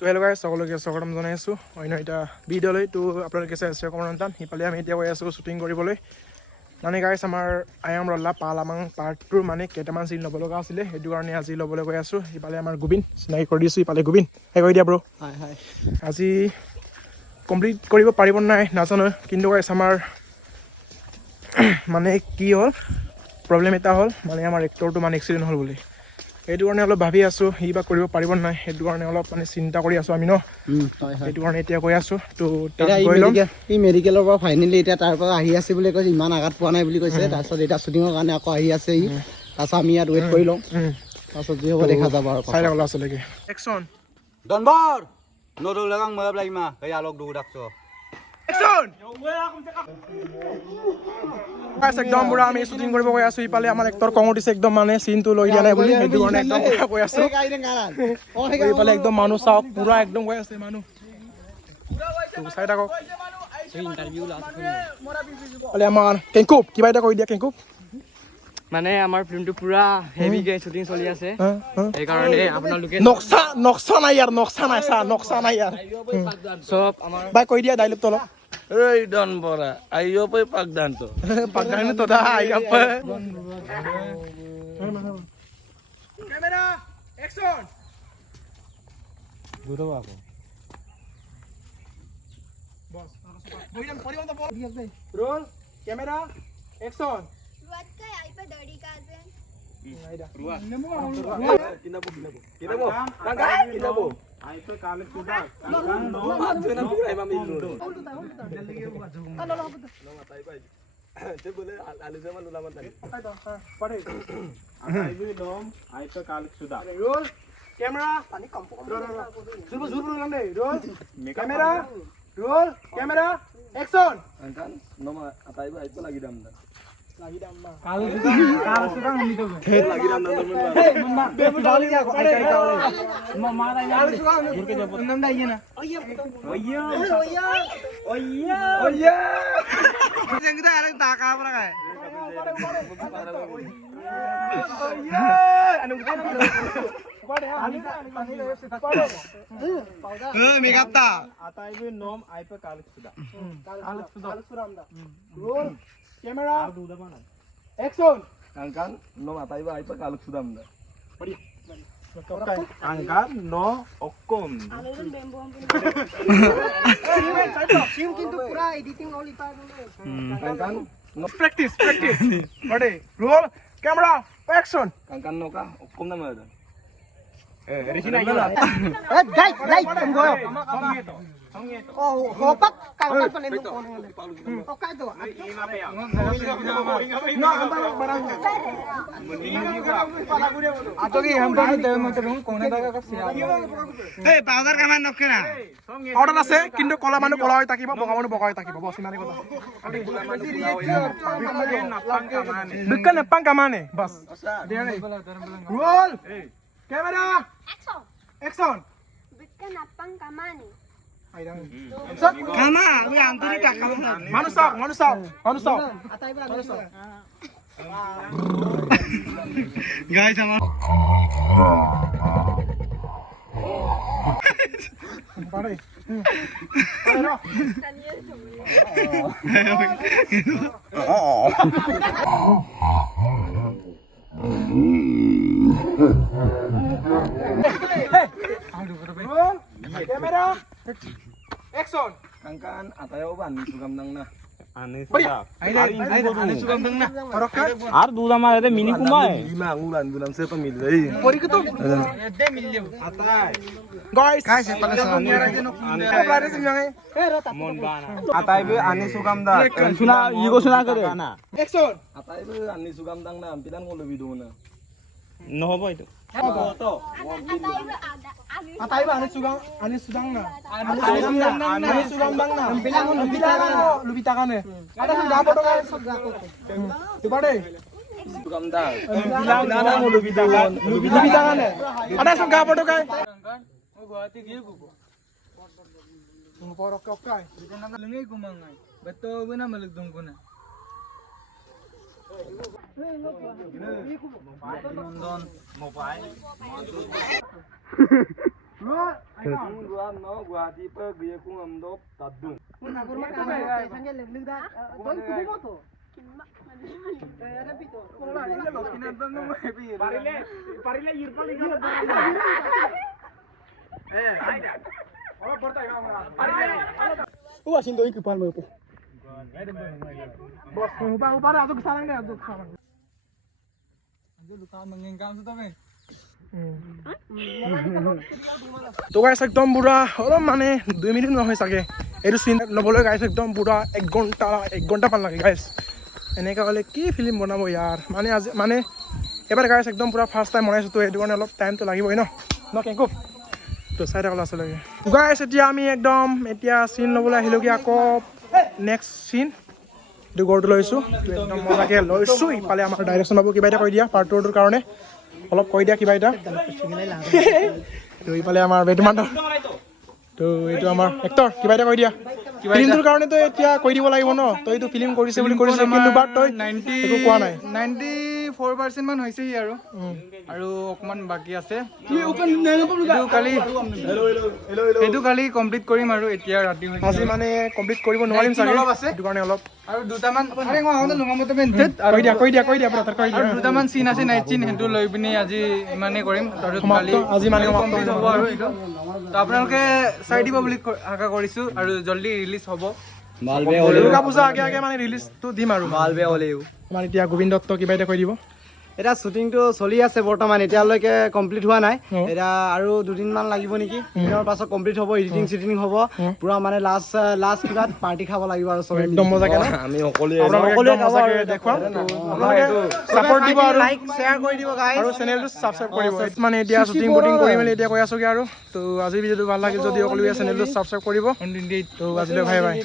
তো হেল্ল' গাইছ সকলোকে স্বাগতম জনাই আছোঁ অন্য এটা ভিডিঅ'লৈ। তো আপোনালোকে চাই আছে অকণমান টান সিফালে আমি এতিয়া গৈ আছোঁ শ্বুটিং কৰিবলৈ। মানে গাইছ আমাৰ আয়াম ৰল্লা পালামাং পাৰ্ট 2 মানে কেইটামান চিন ল'ব লগা আছিলে, সেইটো কাৰণে আজি ল'বলৈ গৈ আছোঁ। ইফালে আমাৰ গোবিন চিনাকি কৰি দিছোঁ, ইফালে গোবিন সেই কৰি দিয়া ব্ৰ। আজি কমপ্লিট কৰিব পাৰিব নাই নাজানো, কিন্তু গাইছ আমাৰ মানে কি হ'ল প্ৰব্লেম এটা হ'ল, মানে আমাৰ এক্টৰটো মানে এক্সিডেণ্ট হ'ল বুলি। সেইটো কাৰণে অলপ ভাবি আছোঁ সি বা কৰিব পাৰিব নাই, সেইটো কাৰণে অলপ মানে চিন্তা কৰি আছোঁ আমি ন। সেইটো কাৰণে এতিয়া গৈ আছোঁ। তো ই মেডিকেলৰ পৰা ফাইনেলি এতিয়া তাৰ পৰা আহি আছে বুলি কৈছে, ইমান আঘাত পোৱা নাই বুলি কৈছে। তাৰপিছত এতিয়া শ্বুটিঙৰ কাৰণে আকৌ আহি আছে ই। তাৰপিছত আমি ইয়াত ৱেইট কৰি লওঁ, তাৰপিছত যি হ'ব দেখা যাব আৰু চাই থাকক লাষ্টলৈকে। Action Donbor! Nodulagang mga blagma, kaya log dudak so. Action একদম পুৰা আমি শ্বুটিং কৰিব গৈ আছোঁ। ইফালে আমাৰ এক্টৰ খং উঠিছে একদম, মানে চিনটো লৈ দিয়া নাই বুলি, সেইটো কাৰণে একদম কৈ আছোঁ। ইফালে একদম মানুহ চাওক পুৰা একদম গৈ আছে মানুহ, চাই থাকক। আমাৰ কেংকুপ কিবা এটা কৈ দিয়া কেংকুপ। মানে আমাৰ ফিল্মটো পুৰা হেভিকে শ্বুটিং চলি আছে, সেইকাৰণে আপোনালোকে নক্সা নাই ইয়াৰ, নক্সা নাই চা, নক্সা নাই ইয়াৰ চব আমাৰ বাই কৈ দিয়া ডাইলগটো অলপ। Hey Don Bora, ayo pe pagdanto. Pagdan to dah ayap. Kamera, action. বুঝতে পারবো Boss, boyan poriwan to bol. Roll, camera, action. Ruat kay ay pa dari kazen. Kinabo. Kagay, kinabo. Ay pe kalit sudah. Kagay no. Jangan bukai mami dulu. Matay bay. Dia boleh alu zaman ulaman tadi. Pade. Ay bi nom, ay pe kalit sudah. Roll, camera. Zuru lang deh. Roll, camera. Roll, camera, action. Kan nom atay bay itu lagi dam. Lagi damma. Lagi dam teman-teman. Atay bi nom ay pe kalit sudah. Roll, camera, action. Kan nom atay bay pe kalit sudah. Okay. Angkat no okom. সিম কিন্তু পুরা editing all ইতা Kan Practice. Pade. Roll, camera, action. kan no ka okom na mo. গাই light তুমি গো ও হোপাক কাগজ পালে নো কোন ও কাই তো No, ambang barang. Ato ki hamba ni dewe mate rung kone daga ka sia. Hey, powder kaman nokkena. Order আছে কিন্তু কলা মানুহ কলা হৈ থাকিব, বগা মানুহ বগা হৈ থাকিব। বস ইমানে কথা। Beacon নেপাং কামানে box. Roll. Camera. Action. Bitkan apang kamani. Kama, we anturi taka. Manusok. আতাই বা Guys, আমার Pare. Roll, camera, action. Kan atayo ban sugam nang na. Ani sugam deng na. Orokka. আর দুধ আমার এতে mini কুমায় 5 bulan bulan saya pemilih. Pori ko to. Atay. Guys, pala sa Pare simyange. মন বানা Atay bi ani sugam da. শোনা ego শোনা করে Action. Atay bi ani sugam dang na pilan ko lebih do na. নহব এটা Atay ba ani sugam na. Ani sugam bang na. Lubita ka ne. Ada sing gapo to guys. Dipade. Sugam da. Bilang na mo lubita ka ne. Ada sing gapo to guys. ও গুয়াহাটি গিয়ে গুবো Porok kai. লঙ্গই কুমাঙ্গাই বেতো বনা মালিক দম কোনা নন্দন mobile গুৱাহাটীৰ পৰা গৈ একো আমদক তাত দিওঁ তো গাইছ একদম পুৰা অলপ মানে 2 মিনিট নহয় চাগে এইটো চিন ল'বলৈ গাইছ একদম পুৰা 1 ঘণ্টা মান লাগে গাইছ এনেকৈ হ'লে কি ফিল্ম বনাব ইয়াৰ মানে আজি মানে এবাৰ গাইছ একদম পুৰা ফাৰ্ষ্ট টাইম বনাইছোঁ তো সেইটো কাৰণে অলপ টাইমটো লাগিবই ন কেংকু তো চাই থাকোঁ আচলতে গাইছ এতিয়া আমি একদম এতিয়া চিন ল'বলৈ আহিলোগৈ আকৌ নেক্সট চিন এইটো গড়টো লৈছোঁ একদম মজাকৈ লৈছোঁ ইফালে আমাৰ ডাইৰেকশ্যন হ'ব কিবা এটা কৈ দিয়া পাৰ্ট 2টোৰ কাৰণে অলপ কৈ দিয়া কিবা এটা তো ইফালে আমাৰ বেটুমানটো তো এইটো আমাৰ এক্টৰ কিবা এটা কৈ দিয়া ফিল্মটোৰ কাৰণেতো এতিয়া কৈ দিব লাগিব ন তই এইটো ফিল্ম কৰিছে বুলি কৰিছে কিন্তু বাট তই একো কোৱা নাই 94% মান হৈছে আৰু অকমান বাকী আছে এইটো কালি কমপ্লিট কৰিম আৰু এতিয়া ৰাতি আজি মানে কমপ্লিট কৰিব নোৱাৰিম চাগে সেইটো কাৰণে অলপ আৰু দুটামান কৈ দিয়া দুটামান চিন আছে নাইট চিন সেইটো লৈ পিনি আজি ইমানেই কৰিম আজি মানে কমপ্লিট হ'ব আৰু এইটো তো আপোনালোকে চাই দিব বুলি আশা কৰিছোঁ আৰু জল্দি ৰিলিজ হ'ব দুৰ্গা পূজা আগে মানে ৰিলিজটো দিম আৰু আমাৰ এতিয়া গোবিন্দ দত্ত কিবা এটা কৈ দিব এতিয়া শ্বুটিংটো চলি আছে বৰ্তমান এতিয়ালৈকে কমপ্লিট হোৱা নাই এতিয়া আৰু 2 দিনমান লাগিব নেকি দিনৰ পাছত কমপ্লিট হ'ব এডিটিং চিডিটিং হ'ব পুৰা মানে লাষ্ট কিবা পাৰ্টি খাব লাগিব আৰু চবে একদম মজাকে আমি সকলোৱে সকলোৱে মজাকে দেখুৱাম আপোনালোকে ছাপোৰ্ট দিব আৰু লাইক শ্বেয়াৰ কৰি দিব গাইজ আৰু চেনেলটো ছাবস্ক্ৰাইব কৰিব মানে এতিয়া শ্বুটিং বুটিং কৰি মেলি এতিয়া কৈ আছোগে আৰু তো আজি ভিডিঅ'টো ভাল লাগিল যদি সকলোৱে চেনেলটো ছাবস্ক্ৰাইব কৰিব তো আজিলৈ বাই বাই